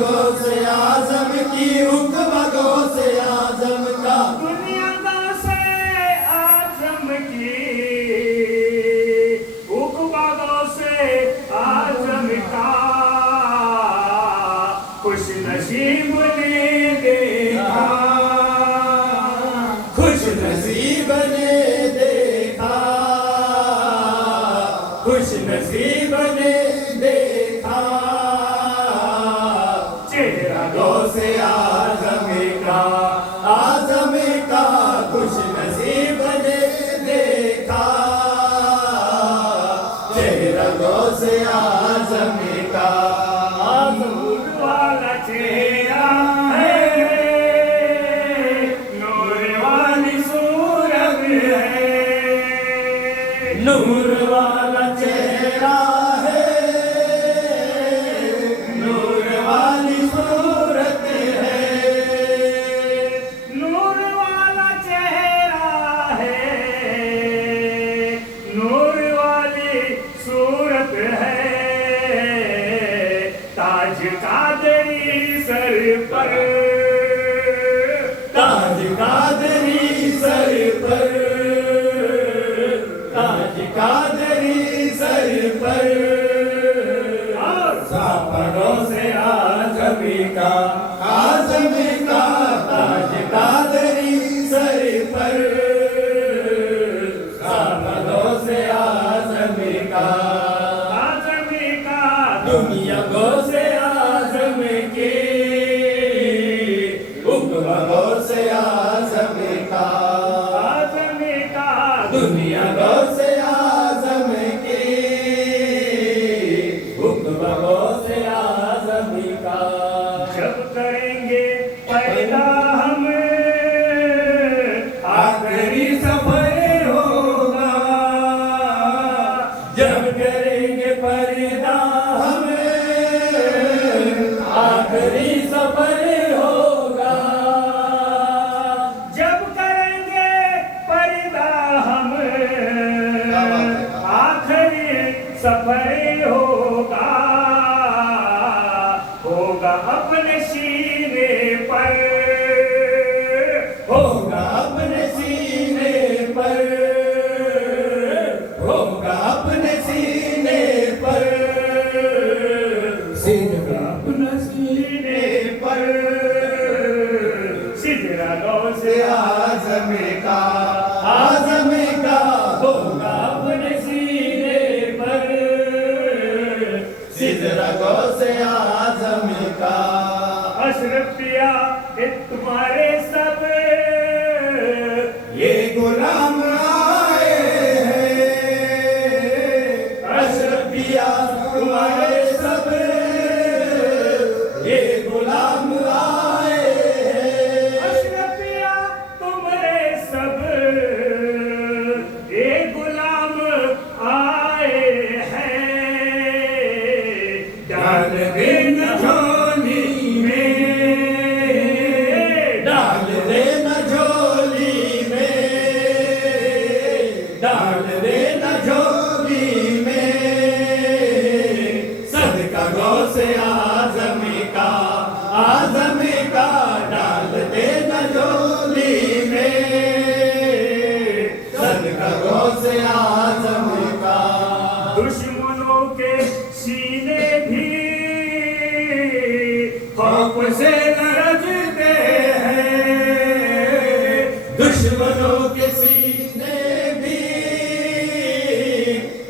गौसे आजम की हुक्म गौसे आजम का दुनिया गौसे आजम की हुक्म गौसे आजम का खुश नसीब ने देखा खुश नसीब ने देखा खुश नसीब ने देखा चेहरा गौसे आजम का खुश नसीब ने देखा चेहरा गौसे आजम का नूर वाला चेहरा है नूर वाली सूरत है नूर वाला चेहरा है नूर वाली सूरत है नूर वाला चेहरा है नूर वाली सूरत है ताज कादरी सर पर ताज कादरी सर पर ताज कादरी सर पर सापरों से आजम का ताज कादरी सर पर सापरों से आजम का दुनिया गौसे आजम के हुक्म गौसे आजम का दुनिया गौसे आजम के हुक्म गौसे आजम का जब करेंगे पैदा हम आखिरी सफर होगा जब करेंगे पर्दा हमें आखिरी सफर होगा जब करेंगे पर्दा हम आखिरी सफर होगा अपने सीने पर होगा अपने सीने पर होगा अपने सीने पर सिजरा अपने सीने पर सिजरा गौसे से आजम का होगा अपने सीने पर सिजरा गौसे आजम का अशरफिया तुम्हारे सब ये गुलाम आए हैं अशरफिया तुम्हारे सब ये गुलाम आए हैं अशरफिया तुम्हारे सब ये गुलाम आए हैं डाल देना झोली में डाल देना झोली में डाल देना झोली में सदका गौसे आजम का डाल देना झोली में सदका गौसे आजम का दुश्मनों के सीने भी खौफ से गरजते हैं दुश्मनों के सीने भी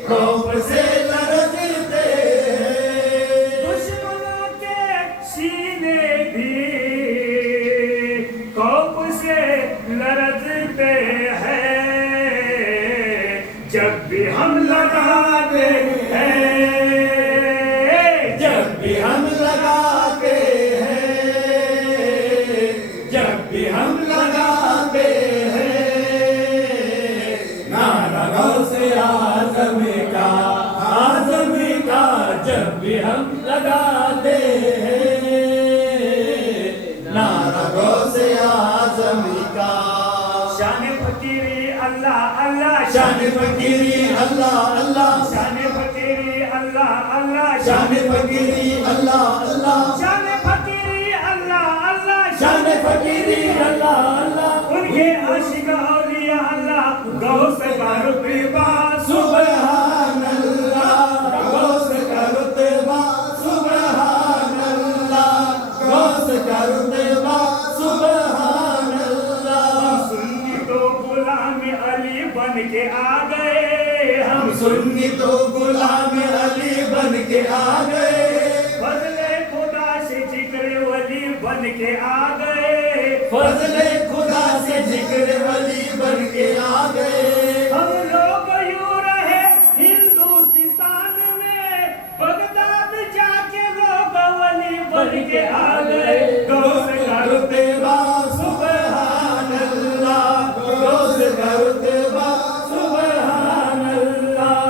खौफ से लरजते हैं दुश्मनों के सीने भी खौफ से लरजते हैं जब भी हम लगाते हैं जब भी हम लगाते हैं जब भी हम लगाते हैं नारा गौसे आजम का जब भी हम लगाते हैं नारा गौसे आजम का शान फकीरी अल्लाह अल्लाह शान फकीरी अल्लाह अल्लाह शान फकीरी अल्लाह अल्लाह शान फकीरी अल्लाह अल्लाह शान फकीरी गौस का रुतबा सुभान अल्लाह, गौस का रुतबा सुभान अल्लाह, गौस का रुतबा सुभान अल्लाह। सुन्नी तो गुलाम अली बन के आ गए, हम सुन्नी तो गुलाम अली बन के आ गए, फजले खुदा से जिक्र वली बन के आ गए, फजले खुदा से जिक्र वली बन के आ गए। हम लोग यूं रहे हिंदुस्तान में, बगदाद जाके लोग वली बन के आ गए। गौस का रुतबा सुभान अल्लाह, गौस का रुतबा सुभान अल्लाह,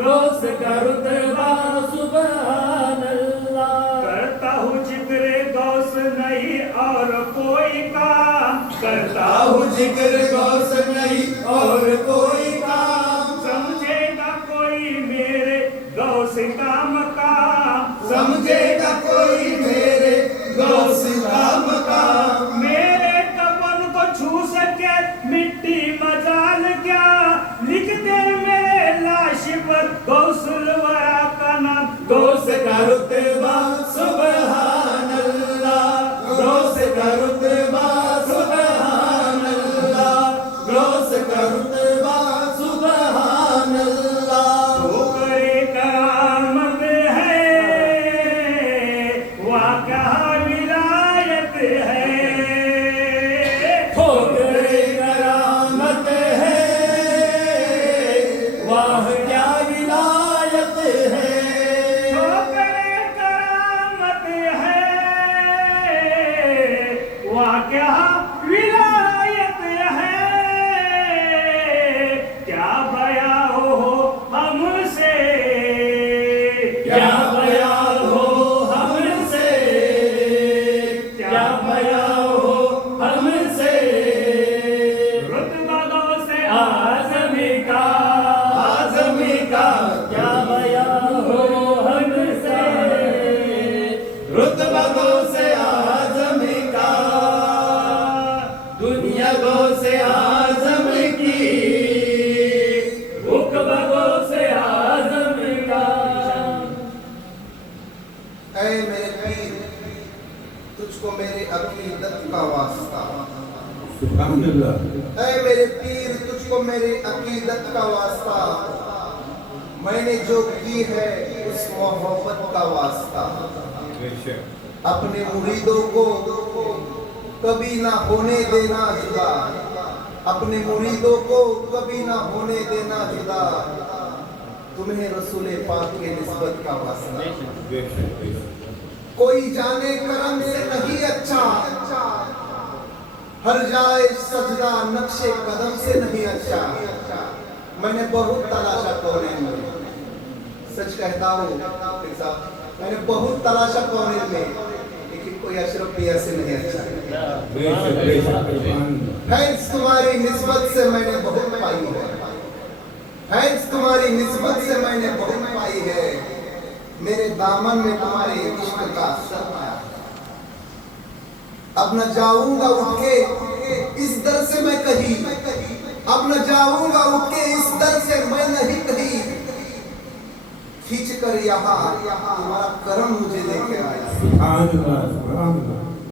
गौस का रुतबा सुभान अल्लाह। करता हूँ जिक्र गौस नहीं और कोई काम, करता हूँ जिक्र गौस नहीं और कोई काम, समझेगा कोई मेरे गौस का मकाम, समझेगा कोई मेरे गौस का मकाम। मेरे कफन को छू सके मिट्टी मजाल क्या, लिख दे मेरे लाश पर गौसुल वरा का नाम। गौस का रुतबा सुभान अल्लाह, गौस का रुतबा सुभान अल्लाह, गौस का रुतबा सुभान अल्लाह। वो करे करामत है, वाक़ा विलायत है, ठोकरे करामत है, वाह क्या विलायत है। ठोकरे करामत है, वाक़या विलायत है। क्या बया हो हमसे, क्या बयान हो हमसे, क्या बयान हो हमसे। रुतबा गौस आज़मी का, आज़मी का क्या बयान हो हमसे, रुतबा गौस आज़मी का, दुनिया गौस आज़म की, रुतबा गौस आज़म का। ऐ मेरे पीर, तुझको मेरे अकीदत का वास्ता। ऐ मेरे पीर, तुझको मेरे अकीदत का वास्ता। मैंने जो की है उस मोहब्बत का वास्ता। अपने मुरीदों को कभी ना होने देना जुदा, अपने मुरीदों को कभी ना होने देना जुदा। तुम्हें रसूले पाक के निस्बत का वास्ता। कोई जाने करम से नहीं अच्छा, हर जाए सजदा नक्शे कदम से नहीं अच्छा। मैंने बहुत तलाशा कौने में, सच कहता हूँ मैंने बहुत तलाशा कौने में, लेकिन कोई अशरफ पिया से नहीं अच्छा। फैज़ तुम्हारी निस्बत से मैंने बहुत पाई है, फैज़ तुम्हारी निस्बत से मैंने बहुत पाई है। मेरे दामन में तुम्हारे इश्क का असर आया। अब न जाऊंगा उठ के इस दर से मैं कहीं, अब न जाऊंगा उठ के इस दर से मैं नहीं कहीं। खींच कर यहाँ तुम्हारा करम मुझे लेके आया।